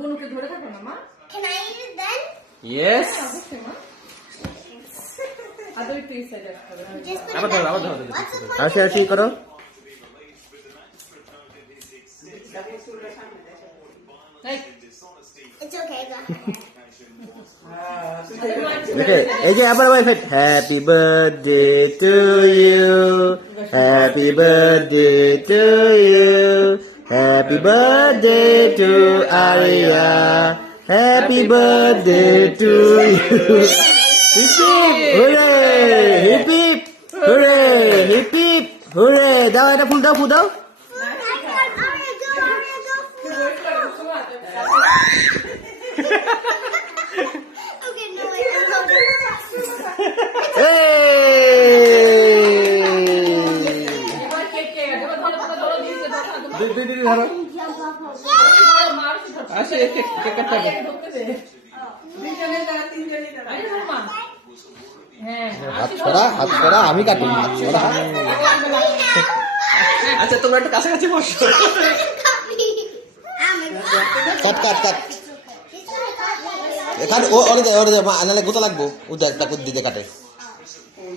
গুনুকে ধরে থাকো না মা। Can I eat it then? Yes. আদর একটু এই সাইডে আসতে হবে। Just put আবার it ধরো, back আবার in. ধরো। What's the point? আসি আসি করো It's okay, go ahead. ওকে এই যে আবার wifi happy birthday to you happy birthday to you happy birthday to Aria happy birthday to you hip hooray hip hip hooray hip hip hooray দাও এটা ফুল দাও ফুল দাও Okay, no, I don't. এবার cake কে ধরো ধরো দিতে দাও। দুই দুই দুই ধরো Jump off of মার সে ধরো। আসি কেক কাটতে হবে। ঢুকতে দে। আরে ধরো মা। হ্যাঁ। হাত ছড়া আমি কাটুন হাত ছড়া আচ্ছা তোমরা একটু কাছাকাছি বসো। কাট কাট কাট এখানে ওরে দে মা আনালে গোতা লাগবো ও দেখ তাকে দিতে কাটে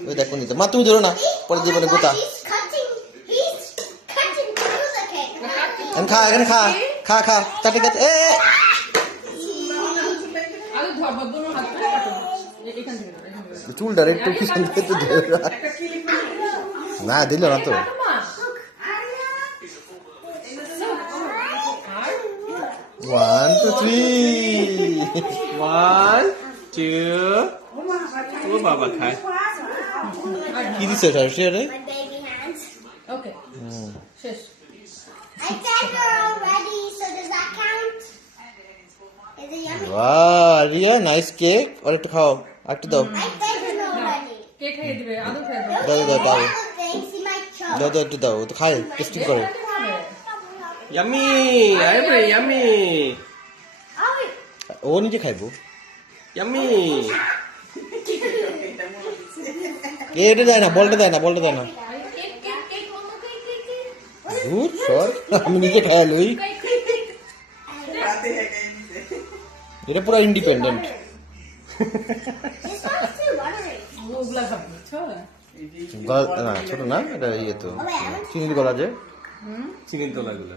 ওই দেখো নিতে মা তুমি ধরো না পরে জীবনে গোতা He's cutting through the cake. এখানে খা কাটে কাটে এ আরে ধর বদনো হাত করে কাটো। এখান থেকে এখান থেকে। চুলটা একটু পিছন থেকে তো ধরে রাখ। না দিল না তো কাটো মা। ওয়ান টু থ্রি 1 2 ও বাবা খায়। কি দিছে এটা সে রে My baby hands. ওকে। শেষ। I said you're all ready, so does that count? Is it yummy? বাহ রিয়া নাইস কেক আর একটু খাও আর একটু দাও I said you're all ready. কে খাইয়ে দিবে? আদর খাইয়ে দাও। দাও See my chub. দাও একটু দাও তো খায় টেস্টিং করে ইয়াম্মি আরে ইয়াম্মি ও নিজে খাইবো ইয়াম্মি। এটা দেয় না বলটা দেয় না কেক কেক মতো কেক। দূর সর আমি নিজে খাই লই এটা পুরো independent This one's too buttery. ওগুলা খাবে বুঝছো? না ছোট না এটা ইয়ে তো Oh, wait, I haven't চিনি গলা যে চিনি তো লাগলো।